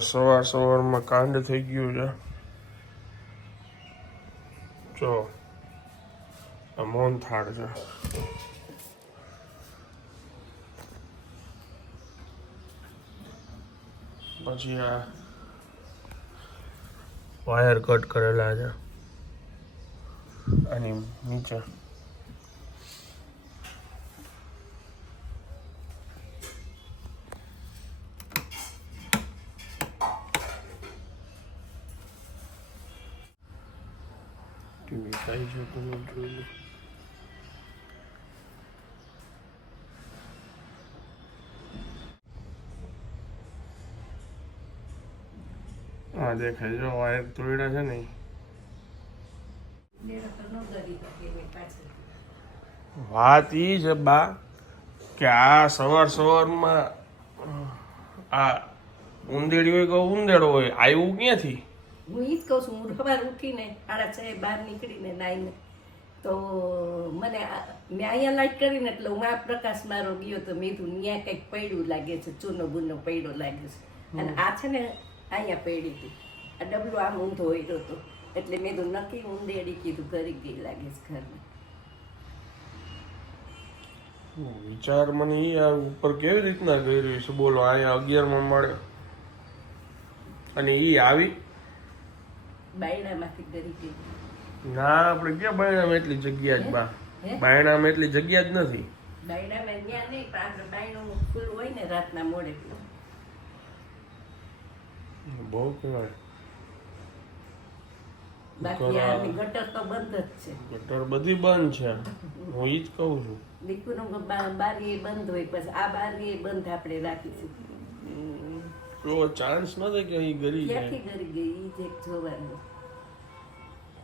સવાર સવારમાં કાંડ થઈ ગયું છે. જો, આ મોહન થાળ છે. પછી આ વાયર કટ કરેલા છે. આની નીચે. જોઈ લો હા દેખાય જો વાયર તોડ્યા છે ને. વાત એ છે બા, કે આ સવાર સવારમાં, આ ઉંદેડી હોય કે ઉંદેડો હોય આવ્યું ક્યાંથી? હું એ જ કહું છું હું સવાર ઉઠીને સાડા છ બહાર નીકળીને નાઈને. તો મને મેં અહીંયા લાઈટ કરીને એટલે હું આ પ્રકાશ મારો ગયો તો મેં કીધું ત્યાં કંઈક પડ્યું લાગે છે ચૂનો બૂનો પડ્યો લાગે છે. અને આ છે ને અહીંયા પડી હતી. આ ડબલું આમ ઊંધો હોઈરો હતો. એટલે મેં કીધું નક્કી ઊંધેડી કીધું કરી ગઈ લાગે છે ઘરમાં. વિચાર મને એ આ ઉપર કેવી રીતના કર્યું છે? બોલો અહીંયા અગિયારમાં મળે અને એ આવી? બાયણામાંથી ના આપણે ક્યાં બાયણામાં એટલી જગ્યા જ બા? બાયણામાં એટલી જગ્યા જ નથી. બાયણામાં ત્યાં નહીં પણ આપણે બાયણું ખુલ્લું હોય ને રાતના મોડે. બહુ કહેવાય. ગટર તો બંધ જ છે. ગટર બધી બંધ છે. હું ઈ જ કહું છું. દીકરીનું બા- બારી બંધ હોય પછી આ બારી બંધ આપણે રાખીશું. એવો ચાન્સ નથી કે અહીં ગરી જાય. ક્યાંથી ગરી ગઈ? ઈ જ જોવાનું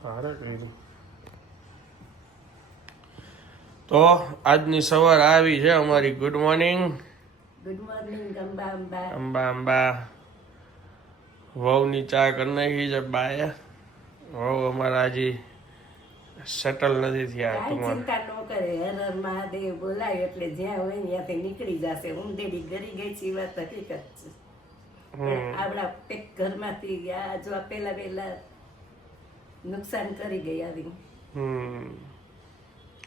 તારે કર્યું તો આજની સવાર આવી છે અમારી good morning good morning Amba Amba. Amba Amba. વહુની ચા કરી નાખી છે બાએ. વહુ અમારા હજી સેટલ નથી થયા તમારે. ચિંતા ન કરે. હર હર મહાદેવ બોલાય એટલે જ્યાં હોય ત્યાંથી નીકળી જશે. ઉમદેડી ગરી ગઈ છે એ વાત હકીકત છે. આપણા પેક ઘરમાંથી ગયા જો પેલા પેલા નુકસાન કરી ગઈ આવી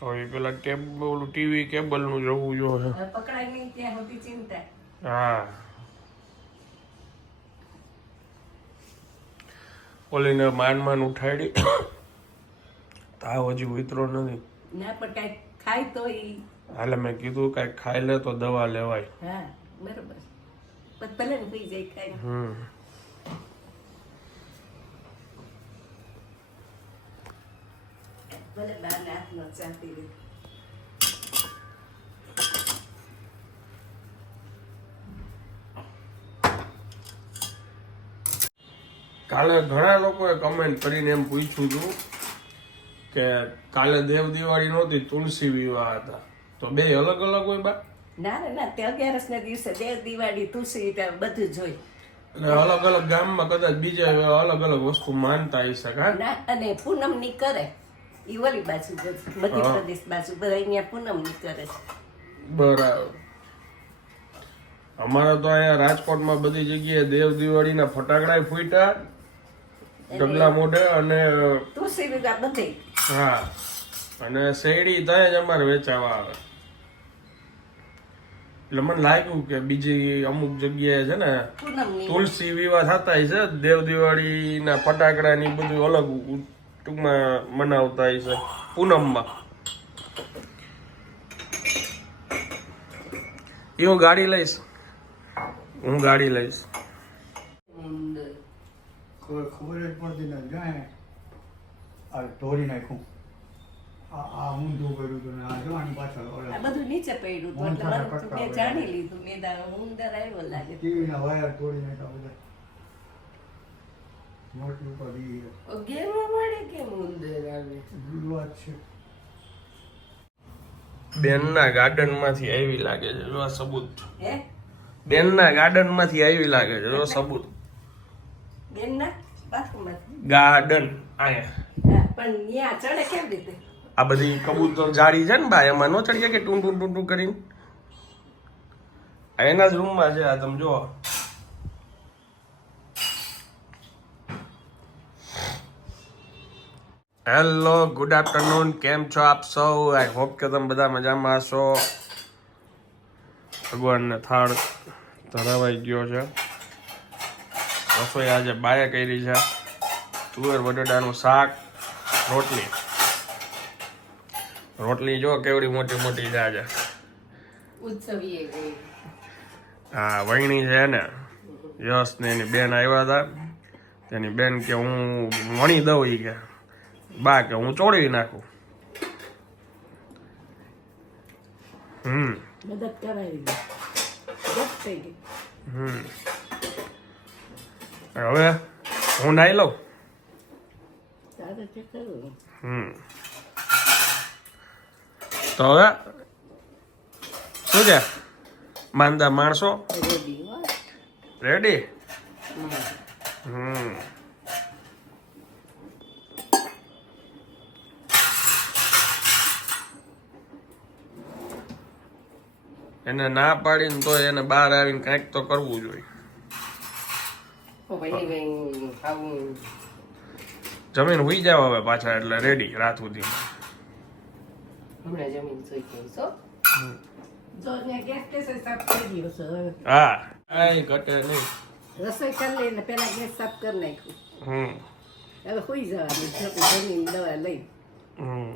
હવે પેલા કેબલ ઓલું ટીવી કેબલનું જવું જો છે પકડાય નહીં ત્યાં સુધી ચિંતા. હા. ઓલીને માન માન ઉઠાડી તાવ હજી ઉતરો નથી. ના પણ કઈ ખાય તો હાલે મેં કીધું કઈ ખાઈ લે તો દવા લેવાય. હા બરોબર. પછી ભલે ને પી જાય ખાય હમ ભલે બાર હાથનો ચાલતી રહે કાલે ઘણા લોકોએ કમેન્ટ કરીને એમ પૂછ્યું હતું કે કાલે દેવ દિવાળી નહોતી તુલસી વિવાહ હતા. તો બે અલગ અલગ હોય બા? ના ના ના તે અગિયારસ ના દિવસે દેવ દિવાળી તુલસી બધું જોઈ અલગ અલગ ગામમાં કદાચ બીજા અલગ અલગ વસ્તુ માનતા હા ના અને પૂનમની કરે. ઈ ઓલી બાજુ મધ્યપ્રદેશ બાજુ બધા અહીંયા પૂનમની કરે બરાબર. અમારા તો અહીંયા રાજકોટમાં બધી જગ્યાએ દેવ દિવાળીના ફટાકડા ફૂટ્યા ડગલા મોઢે અને તુલસી બધે. હા અને શેરડી ત્યાં જ અમારે વેચાવા આવે. એટલે મને લાગ્યું કે બીજી અમુક જગ્યાએ છે ને તુલસી વિવાહ થતા છે દેવ દિવાળી ના ફટાકડા ની બધું અલગ ટૂંકમાં મનાવતા છે પૂનમમાં. એ હું ગાડી લઈશ. હું ગાડી લઈશ. ખબર જ પડતી નથી જાય આ ઢોરી નાખ્યું. આ આ ઊંધું કર્યું હતું આ જવાની પાછળ આ ઓલા બધું નીચે પડ્યું હતું એટલે મેં જાણી લીધું. મેં દારો ઉંદર આવ્યો લાગે. ટીવીના વાયર તોડી નાખ્યા બધા. મોટી ઉપર ઈ ગેમો મળે કેમ ઉંદર આવે ગુલવાત છે. બેનના ગાર્ડનમાંથી આવી લાગે છે. જો આ સબૂત. હે? બેનના ગાર્ડનમાંથી આવી લાગે છે. જો સબૂત. બેનના ગાર્ડન આયા પણ ત્યાં ચડે કેમ રીતે? આ બધી કબૂતર જાળી છે ને ભાઈ, એમાં ન ચડી કે ટૂં ટૂં ટૂં કરીને? એના જ રૂમમાં છે, આ તમે જુઓ. હેલો ગુડ આફ્ટરનૂન કેમ છો આપ સૌ? આઈ હોપ કે તમે બધા મજામાં હશો. ભગવાનને થાળ ધરાવાઈ ગયો છે. રસોઈ આજે બાએ કરી છે. તુવેર, બટેટાનું શાક, રોટલી. રોટલી જો કેવડી મોટી મોટી જાજે ઉત્સવીએ ગઈ હા વહીણી છે ને. યશ ને એની બેન આવ્યા હતા તેની બેન કે હું વણી દઉં ઈ કે. બા કે હું ચોળી નાખું. હમ. મદદ કરાવી હમ. હવે હું નાઈ લઉં? હમ. તો હવે શું છે? માંદા માણસો? રેડી હમ. એને ના પાડીને તો એને બહાર આવીને કંઈક તો કરવું જોઈએ. જમીન હુઈ જાવ હવે પાછા એટલે રેડી રાત સુધી. હમણાં જમીન સુઈ ગયો છો જો ને ગેસ કેસે સાફ કરી દીધો છે હા કાંઈ ઘટે નહીં રસોઈ કરી લઈને પેલા ગેસ સાફ કરી નાખ્યું હમ હવે સુઈ જવાનું જમી જમીન દવા લઈ હમ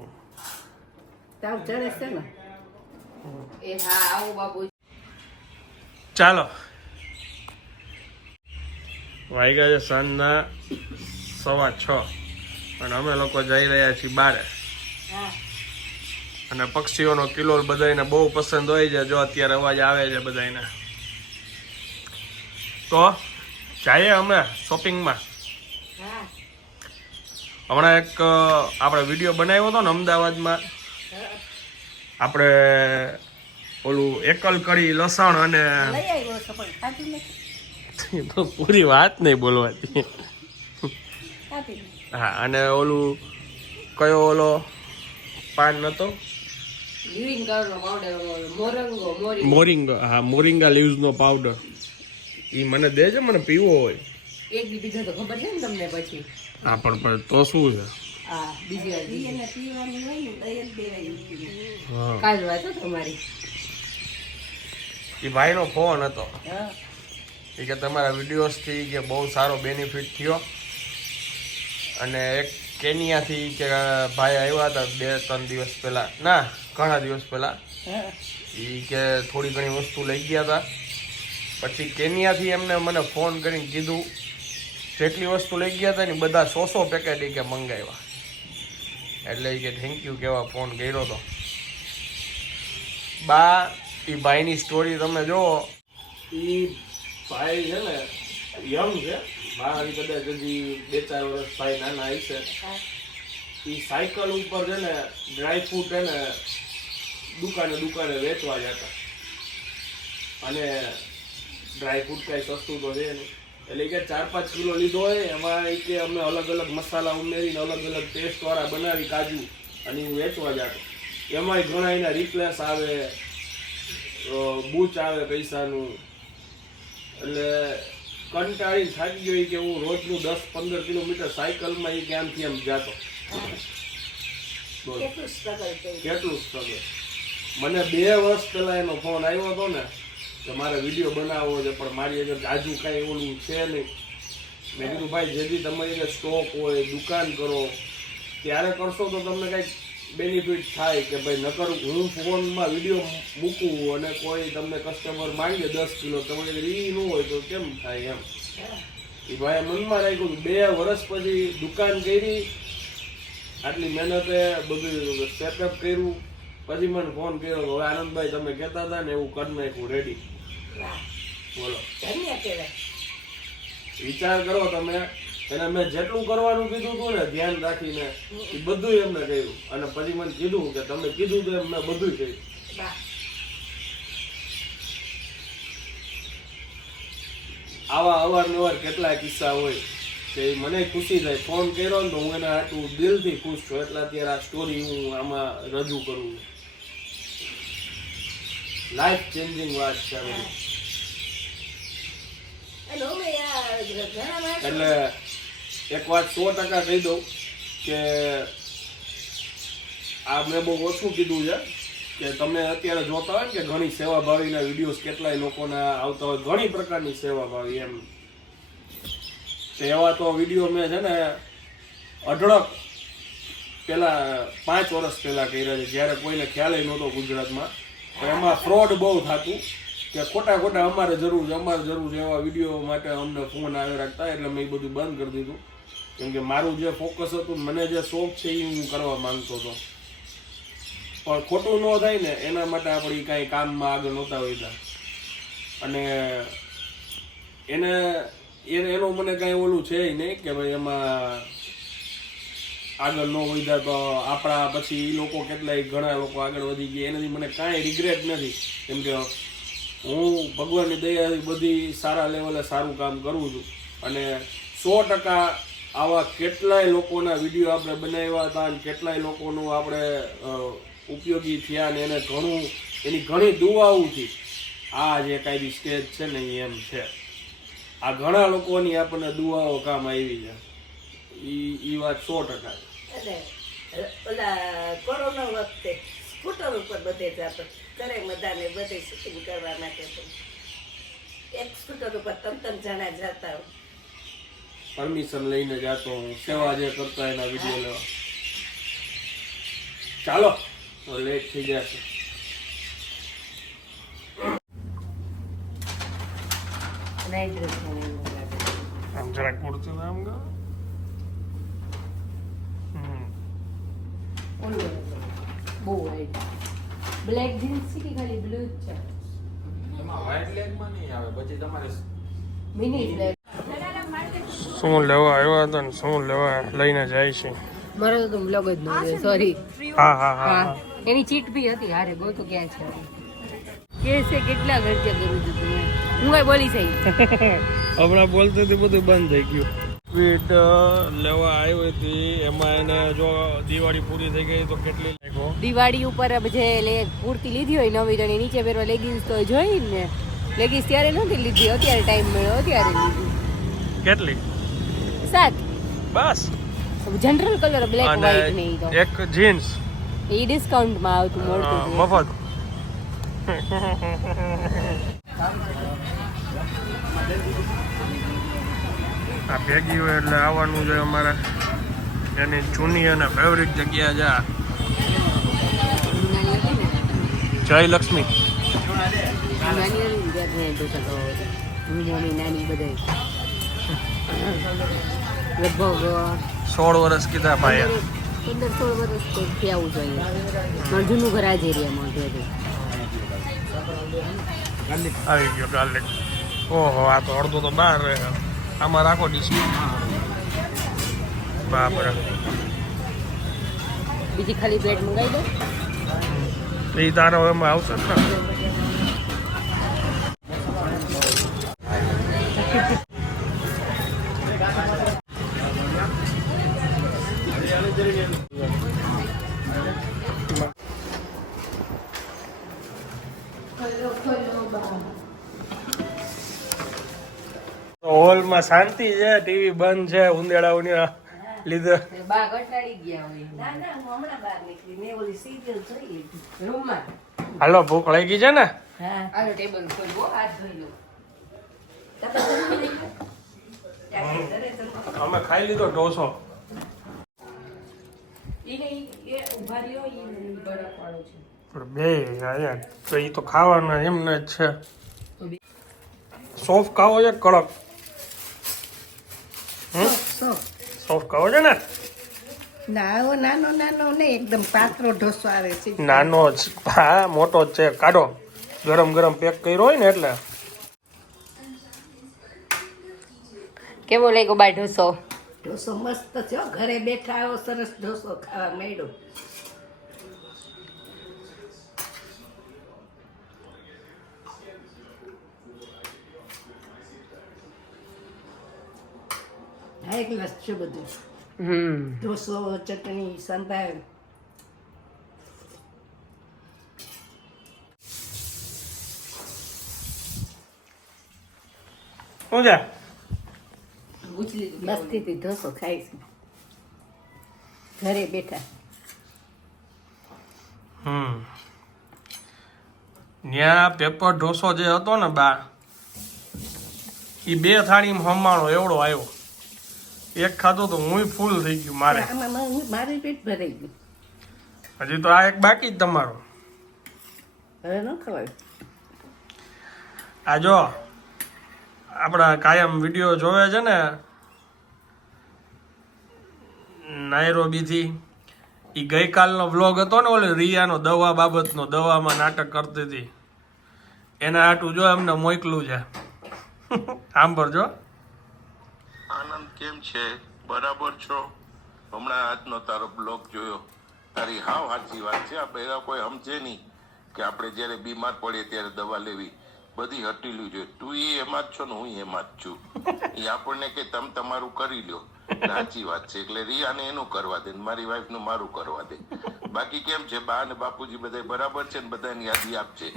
તાવ ચડે છે ને એ હા આવું બાબુ ચાલો. વાગ્યા છે સાંજના સવા છ. અને અમે લોકો જઈ રહ્યા છીએ બારે. હા. અને પક્ષીઓનો કિલોલ બધાને બહુ પસંદ હોય છે જો અત્યારે અવાજ આવે છે બધાને તો જઈએ અમે શોપિંગમાં? હમણાં એક આપણે વીડિયો બનાવ્યો હતો ને અમદાવાદમાં. આપણે ઓલું એકલ કરી લસણ અને પૂરી વાત નહીં બોલવાતી હા અને ઓલું કયો ઓલો પાન નતો? ગ્રીન કલરનો પાવડર મોરંગો મોરી મોરિંગા હા મોરિંગા લીવ્સનો પાવડર એ મને દેજે મને પીવો હોય. એક બી બીજો તો ખબર છે ને તમને પછી? હા પણ પણ તો શું છે? હા બીજી વાર એને પીવાની હોય ને દહીં દેવાય કાલ વાત તમારી. એ ભાઈનો ફોન હતો. હા. એ કે તમારા વિડીયોઝથી કે બહુ સારો બેનિફિટ થયો. અને એક કેનિયાથી કે ભાઈ આવ્યા હતા બે ત્રણ દિવસ પહેલાં. ના ઘણા દિવસ પહેલાં. હા? એ કે થોડી ઘણી વસ્તુ લઈ ગયા હતા. પછી કેનિયાથી એમને મને ફોન કરીને કીધું જેટલી વસ્તુ લઈ ગયા હતા ને બધા સો સો પેકેટ એ કે મંગાવ્યા. એટલે એ કે થેન્ક યુ કહેવા ફોન કર્યો હતો બા એ ભાઈની સ્ટોરી તમે જુઓ એ ભાઈ છે ને યંગ છે. હજી કદાચ હજી બે ચાર વર્ષ ભાઈ નાના હશે એ સાયકલ ઉપર છે ને ડ્રાય ફ્રૂટ છે ને દુકાને દુકાને વેચવા જતા. અને ડ્રાય ફ્રૂટ કાંઈ સસ્તું તો છે નહીં. એટલે કે ચાર પાંચ કિલો લીધો હોય એમાં એ કે અમે અલગ અલગ મસાલા ઉમેરીને અલગ અલગ ટેસ્ટવાળા બનાવી કાજુ અને હું વેચવા જતો. એમાંય ઘણા એના રિપ્લેસ આવે બૂચ આવે પૈસાનું. એટલે કંટાળી થાકી ગયો કે હું રોજનું દસ પંદર કિલોમીટર સાયકલમાં એ ક્યાંથી એમ આમ જાતો. કેટલું સ્ટ્રગલ મને બે વર્ષ પહેલાં એનો ફોન આવ્યો હતો ને કે મારે વીડિયો બનાવવો છે પણ મારી આગળ આજુ કાંઈ ઓલું છે નહીં. મેં કીધું ભાઈ જેથી તમારી સ્ટોક હોય દુકાન કરો ત્યારે કરશો તો તમને કંઈક બેનિફિટ થાય કે ભાઈ નકર હું ફોનમાં વીડિયો મૂકું અને કોઈ તમને કસ્ટમર માંગે દસ કિલો તમે એ ન હોય તો કેમ થાય એમ? એ ભાઈ મનમાં રાખ્યું બે વર્ષ પછી દુકાન કરી આટલી મહેનતે બધું સેટઅપ કર્યું. પછી મને ફોન કર્યો હવે આનંદભાઈ તમે કહેતા હતા ને એવું કરી નાખ્યું રેડી બોલો. વિચાર કરો તમે. એને મેં જેટલું કરવાનું કીધું હતું ને ધ્યાન રાખીને એ બધું એમને કહ્યું. અને પછી મને કીધું કે તમે કીધું તો એમને બધું કહ્યું. આવા અવારનવાર કેટલા કિસ્સા હોય કે મને ખુશી થાય. ફોન કર્યો ને તો હું એના આટલું દિલથી ખુશ છું. એટલે અત્યારે આ સ્ટોરી હું આમાં રજૂ કરું લાઈફ ચેન્જિંગ વાત છે એટલે એક વાત સો ટકા કહી દઉં કે આ મેં બહુ ઓછું કીધું છે કે તમે અત્યારે જોતા હોય ને કે ઘણી સેવાભાવીના વિડીયોઝ કેટલાય લોકોના આવતા હોય, ઘણી પ્રકારની સેવાભાવી એમ. તો એવા તો વીડિયો મેં છે ને અઢળક પેલા પાંચ વર્ષ પહેલાં કર્યા છે, જ્યારે કોઈને ખ્યાલ નહોતો ગુજરાતમાં. તો એમાં ફ્રોડ બહુ થતું કે ખોટા ખોટા અમારે જરૂર છે, અમારે જરૂર છે એવા વીડિયો માટે અમને ફોન આવી રાખતા, એટલે મેં એ બધું બંધ કરી દીધું. કેમ કે મારું જે ફોકસ હતું, મને જે શોખ છે એ હું કરવા માંગતો હતો. પણ ખોટું ન થાય ને, એના માટે આપણે કાંઈ કામમાં આગળ નહોતા હોતા અને એને એને, એનું મને કાંઈ ઓલું છે નહીં કે ભાઈ એમાં આગળ ન વધ્યા તો આપણા પછી એ લોકો કેટલાય ઘણા લોકો આગળ વધી ગયા. એનાથી મને કાંઈ રિગ્રેટ નથી. કેમ કે હું ભગવાનની દયાથી બધી સારા લેવલે સારું કામ કરું છું. અને સો ટકા આવા કેટલાય લોકોના વીડિયો આપણે બનાવ્યા હતા અને કેટલાય લોકોનું આપણે ઉપયોગી થયા ને એને ઘણું, એની ઘણી દુઆઓથી આ જે કાંઈ સ્ટેજ છે ને એમ છે. આ ઘણા લોકોની આપણને દુઆઓ કામ આવી છે. ઈ ઈ વાત સો ટકા ઓલા કોરોના વખતે સ્કૂટર ઉપર બધે જતો ઘરે બધાને બધે શૂટિંગ એક સ્કૂટર ઉપર ત્રણ ત્રણ જણા જતા પરમિશન લઈને જાતો હું. સેવા જે કરતા એના વીડિયો લેવા. ચાલો લેટ થઈ જશે જરાક પૂરતું બહુ વાઈટ બ્લેક જીન્સ છે કે ખાલી બ્લુ જ છે એમાં વાઈટ લેગમાં નહીં આવે પછી તમારે મિની બ્લેક શું લેવા આવ્યા હતા ને શું લેવા લઈને જાય છે? મારો તો બ્લોગ જ ન સોરી હા હા હા એની ચીટ બી હતી હારે ગો તો ક્યાં છે કે છે કેટલા ખર્ચા કરું છું તમે હું કઈ બોલી સહી હમણાં બોલતો હતી બધું બંધ થઈ ગયું. સ્વીટ લેવા આવી હતી. એમાં એને જો દિવાળી પૂરી થઈ ગઈ તો કેટલી લેખો? દિવાળી ઉપર જે લે કુર્તી લીધી હોય નવી જણી નીચે પહેરવા લેગિન્સ તો જોઈ ને લેગિન્સ ત્યારે નથી લીધી અત્યારે ટાઈમ મળ્યો અત્યારે લીધી. કેટલી? સાત બસ. જનરલ કલર બ્લેક અને વ્હાઈટ ને ઈ તો. એક જીન્સ એ ડિસ્કાઉન્ટમાં આવતું મળતું મફત. આ ભેગી હોય એટલે આવવાનું છે અમારે. એની જૂની અને ફેવરિટ જગ્યા છે આ. નાની જય લક્ષ્મી નાની મેં નાની બધાય. લગભગ સોળ વર્ષ કીધા ભાઈ પંદર સોળ વર્ષ તો આવું જોઈએ. પણ જૂનું ઘર આ જ એરિયામાં હતું આવી ગયો ગાર્લિક. ઓહો આ તો અડધો તો બહાર રહે. આમાં રાખો ડીશ બાપરે. બીજી ખાલી પ્લેટ મંગાવી દો. એ તારો એમાં આવશે ને. હોલમાં શાંતિ છે ટીવી બંધ છે ઉંદેડાઓની લીધે. બા ઘટાડી ગયા હોય. ના ના હું હમણાં બહાર નીકળી. મેં ઓલી સિરિયલ જોઈ લીધી રૂમમાં. હાલો ભૂખ લાગી છે ને? હા. આનો ટેબલ ખોલવો હાથ ધોઈ લો. અમે ખાઈ લીધો ઢોસો. બે તો એ તો ખાવાના એમને જ છે. સોફ ખાવો છે કડક હમ? સોફ કહો છો ને? ના આવો નાનો નાનો નહીં એકદમ પાતળો ઢોસો આવે છે. નાનો જ. હા મોટો જ છે. કાઢો. ગરમ ગરમ પેક કર્યો હોય ને એટલે. કેવો લાગ્યો બા ઢોસો? ઢોસો મસ્ત છે ઘરે બેઠા આવો સરસ ઢોસો ખાવા મળ્યો. હાઈ ક્લાસ છે બધું. હમ. ઢોસો ચટણી સંભાર. શું છે? મસ્તીથી ઢોસો ખાઈશું ઘરે બેઠા. હમ. ત્યાં પેપર ઢોસો જે હતો ને બા એ બે થાળીમાં હમાણો એવડો આવ્યો. એક ખાધો તો હું ફૂલ થઈ ગયું મારે. મારું પેટ ભરાઈ ગયું. હજી તો આ એક બાકી જ તમારો. હવે ન ખવાય. આ જો આપણા કાયમ વીડિયો જોવે છે ને નાયરોબીથી એ ગઈકાલનો વ્લોગ હતો ને ઓલે રિયાનો દવા બાબતનો દવામાં નાટક કરતી હતી. એના આટું જો એમને મોકલું છે. સાંભળજો આનંદ કેમ છે? બરાબર છો? હમણાં આજનો તારો બ્લોગ જોયો. તારી હાવ સાચી વાત છે. આ પહેલા કોઈ સમજે નહીં કે આપણે જ્યારે બીમાર પડીએ ત્યારે દવા લેવી. બધી હટીલું જોઈએ. તું એ એમાં જ છો ને હું એમાં જ છું. એ આપણને કે તમે તમારું કરી લ્યો. સાચી વાત છે. એટલે રિયાને એનું કરવા દે મારી વાઈફનું મારું કરવા દે. બાકી કેમ છે? બા અને બાપુજી બધા બરાબર છે ને બધાની યાદી આપશે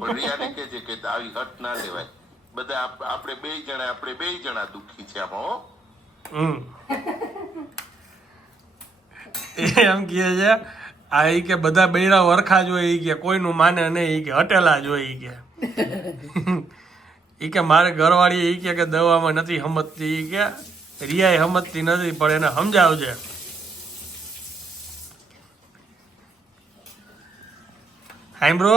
પણ રિયાને કે છે કે આવી હટ ના લેવાય. બધા આપણે બે જણા આપણે બે જણા દુઃખી છે આમાં હમ. એમ કહે છે આ ઈ કે બધા બૈરા વરખા જોઈએ ઈ કે કોઈનું માને નહીં ઈ કે હટેલા જોઈએ ઈ કે. ઈ કે મારે ઘરવાળી ઈ કે કે દવામાં નથી સમજતી ઈ કે રિયાએ સમજતી નથી પણ એને સમજાવજે. સાંભળો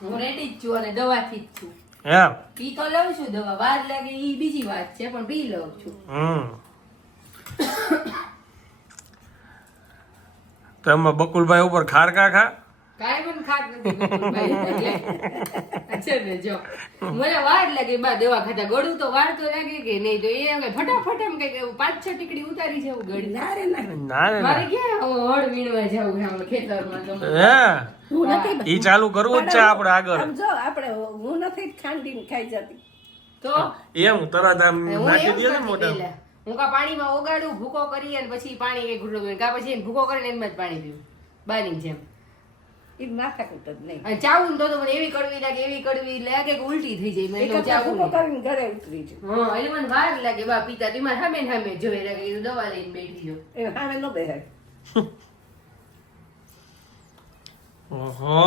હું રેડી જ છું અને દવાથી જ છું. એમ. પી તો લઉં છું દવા. વાર લાગે એ બીજી વાત છે પણ પી લઉં છું. હમ. તો એમાં બકુલભાઈ ઉપર ખારકા ખા? કાંઈ પણ ખાત નથી. છે ને જો મને વાર લાગે બા દવા ખાતા ગળું તો વાર તો લાગે કે નહીં તો એ ફટાફટ એમ કંઈક પાંચ છ ટીકડી ઉતારી જવું ગળી. ના રે ના ના મારે ક્યાં હળ વીણવા જવું છે ખેતરમાં તો? હે? હું નથી ઈ ચાલુ કરવું જ છે આપણે આગળ. જો આપણે હું નથી ખાંડીને ખાઈ જતી. તો? એમ તરત આમ નાખી દે ને મોઢા હું કા પાણીમાં ઓગાડું ભૂકો કરી અને પછી પાણી એક ઘૂંટડો કા પછી ભૂકો કરીને એમ જ પાણી પીવું. બાની જેમ. એ માથા કૂટ જ નહીં ચાવું ને તો મને એવી કડવી લાગે એવી કડવી લાગે કે ઉલટી થઈ જાય મેં ચાવું કરીને ઘરે ઉતરી છું હા એટલે મને વાર લાગે બા પિતા તું મારા સામે સામે જોઈ લાગે કીધું દવા લઈને બેઠી જો એ સામે ન બેહાય ઓહો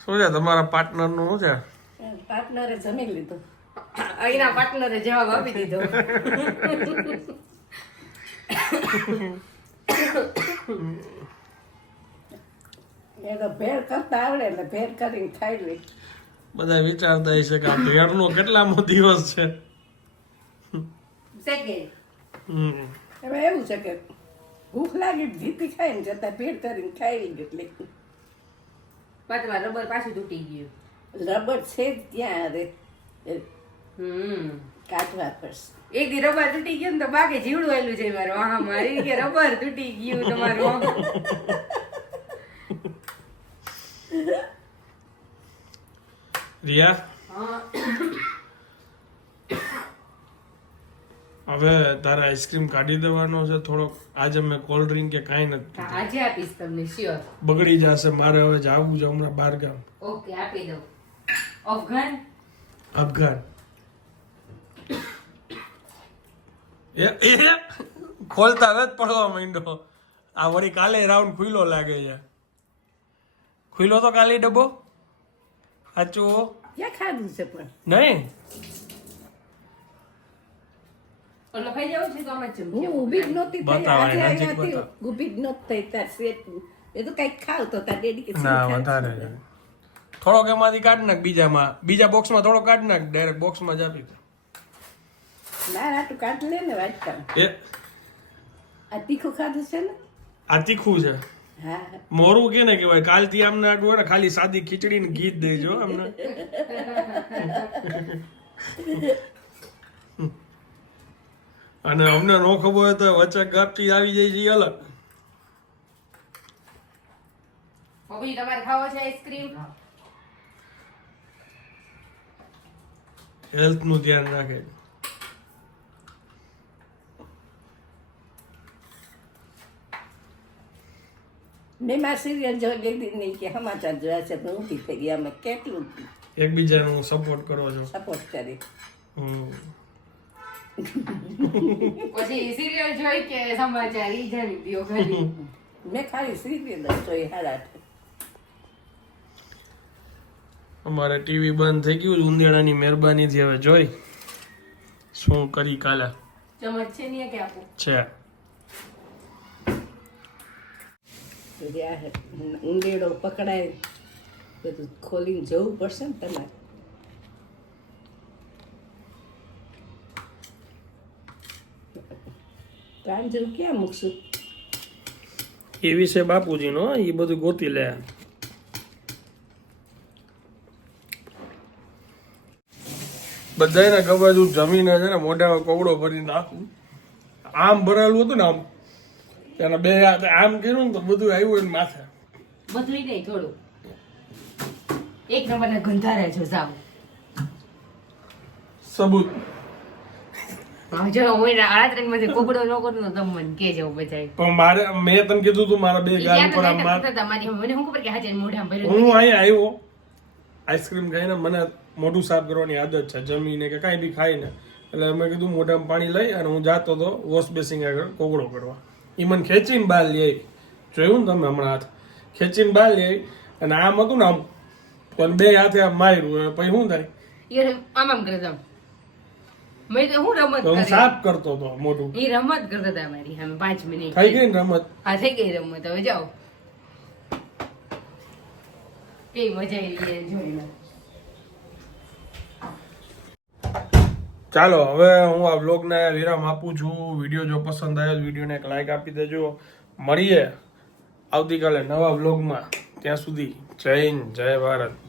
શું છે તમારા પાર્ટનરનું શું છે પાર્ટનરે જમી લીધું અહીંના પાર્ટનરે જવાબ આપી દીધો એ તો ભેળ કરતા આવડે એટલે ભેળ કરીને ખાઈ લે. બધા વિચારતા હશે કે આ ભેળનો કેટલામો દિવસ છે? સેકન્ડ હમ. હવે એવું છે કે ભૂખ લાગી જીતી ખાય ને જતા ભેળ કરીને ખાઈ લઈ એટલે. પાછમાં રબર પાછું તૂટી ગયું. રબર છે જ ત્યાં રે હમ. કાઢવા પડશે એક દી રબર તૂટી ગયું ને તો બાકી જીવડું આવેલું છે મારું. હા મારી કે રબર તૂટી ગયું તમારું. રિયા હવે તારે આઈસ્ક્રીમ કાઢી દેવાનો છે થોડોક. આજે મેં કોલ્ડ ડ્રિંક કે કાંઈ નથી આજે આપીશ તમને શ્યોર બગડી જશે મારે હવે જવું છે હમણાં બહાર ગામ. ઓકે આપી દઉં. અફઘાન? અફઘાન. એ એ ખોલતા જ પડવા માંડ્યો. આ વળી કાલે રાઉન્ડ ખુલ્લો લાગે છે. ખુલ્લો તો કાલે ડબ્બો? સાચો? ક્યાં ખાધું છે પણ? નહીં? થોડોક એમાંથી કાઢ નાખ બીજામાં. બીજા બોક્સમાં થોડો કાઢ નાખ ડાયરેક્ટ બોક્સમાં જ આપી દે. તીખું ખાધું છે ને? આ તીખું છે. મોરું કે ને કહેવાય? કાલથી આમને ને ખાલી સાદી ખીચડી ને ઘી દેજો અમને. અને અમને નો ખબર હોય તો વચ્ચે ગાપટી આવી જાય છે અલગ. બાબુજી તમારે ખાવો છે આઈસ્ક્રીમ? હેલ્થનું ધ્યાન રાખે. મેં મારા સિરિયલ જોઈ લીધી નહીં કે સમાચાર જોયા છે તો ઊભી થઈ ગયા અમે કેટલું એકબીજાનો સપોર્ટ કરો છો. સપોર્ટ કરી. હમ. પછી સિરિયલ જોઈ કે સમાચાર ઈ જાણી દ્યો ખાલી મેં ખાલી સિરિયલ જ જોઈ હારા અમારે ટીવી બંધ થઈ ગયું ઉંદેડાની મહેરબાનીથી હવે જોઈ. શું કરી કાલે? ચમચ છે ને કે આપો? છે. એટલે આ ઊંડેડો પકડાય બધું ખોલીને જવું પડશે ને તમારે. પ્રાંજલ ક્યાં મૂકશું? એ વિશે બાપુજીનો એ બધું ગોતી લે. બધાને ખબર છે જમીને છે ને મોઢામાં કવડો ભરીને નાખું. આમ ભરાયેલું હતું ને આમ. એના બે આમ કર્યું ને તો બધું આવ્યું એને માથે. બદલી નહીં થોડું. એક નંબરના ગંધારે છો સાવ સબૂત. જો હું આળાત્રીમાંથી કોગળો ન કરું ને મને પણ મારે મેં તને કીધું તું મારા બે ગાલ ઉપર આમ માર. નાટક કરતા હતા મારી મને શું ખબર કે હાજર મોઢામાં ભર્યું હું અહીંયા આવ્યો. આઈસ્ક્રીમ ખાઈને મને મોઢું સાફ કરવાની આદત છે જમીને કે કાંઈ બી ખાઈને. એટલે મેં કીધું મોઢામાં પાણી લઈ અને હું જાતો હતો વોશ બેસિંગ આગળ કોગળો કરવા. એ મને ખેંચીને બહાર લઈ આવી જોયું ને તમે હમણાં હાથ? ખેંચીને બહાર લઈ આવી અને આમ હતું ને આમ પણ બે હાથે આમ માર્યું પછી શું થાય? આમ આમ કરતા મેં તો હું રમત હું સાફ કરતો હતો મોટું એ રમત કરતા હતા મારી સામે પાંચ મિનિટ. થઈ ગઈ રમત? હા થઈ ગઈ રમત. હવે જાઓ. કઈ મજા આવી જોઈને. ચાલો, હવે હું આ વ્લોગને વિરામ આપું છું. વીડિયો જો પસંદ આવ્યો વિડીયોને એક લાઇક આપી દેજો. મળીએ આવતીકાલે નવા વ્લોગમાં ત્યાં સુધી જય હિન્દ, જય ભારત.